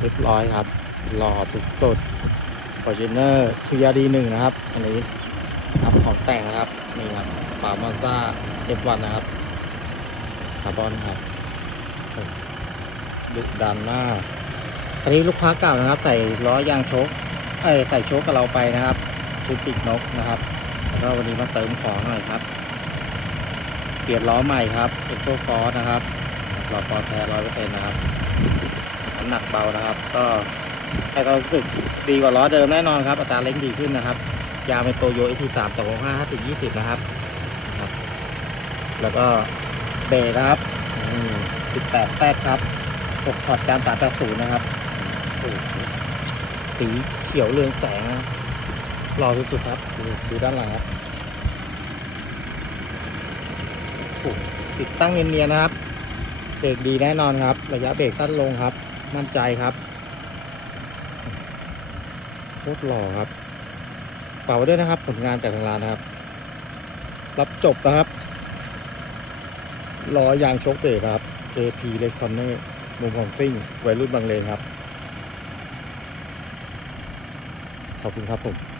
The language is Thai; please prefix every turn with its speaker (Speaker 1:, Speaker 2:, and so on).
Speaker 1: เรียบร้อยครับ หล่อสุดๆ Fortuner ทีอาดีหนึ่งนะครับ อันนี้ครับของแต่งนะครับ นี่ครับฝามาซ่า F1 นะครับคาร์บอนครับดุดันมากอันนี้ลูกค้าเก่านะครับ ใส่ล้อยางโชคเอ้ยใส่โชคกับเราไปนะครับ ชุดปีกนกนะครับ แล้วก็วันนี้มาเติมของหน่อยครับ เปลี่ยนล้อใหม่ครับเอ็กโซฟอร์นะครับล้อฟอร์แท้ร้อยเปอร์เซ็นต์นะครับำหนักเบานะครับ ก็ให้ความรู้สึกดีกว่าล้อเดิมแน่นอนครับอัตราเร่งดีขึ้นนะครับ ยางเป็นโตโยเอทีสามสองห้าห้าสิบยี่สิบนะครับ แล้วก็เบรกครับสิบแปดแปดครับหกช็อตการตัดแปดศูนนะครับสีเขียวเรืองแสงนะรอสุดๆครับดูดูด้านหลังครับติดตั้งเนียนๆนะครับเบรกดีแน่นอนครับ ระยะเบรกสั้นลงครับ มั่นใจครับโคตรหล่อครับฝากไว้ด้วยนะครับ ผลงานจากทางร้านนะครับ รับจบนะครับล้อยางโชคเบรกครับ AP l e c o n n e r มุมของติ้งไวยรุ่นบางเลนครับ ขอบคุณครับผม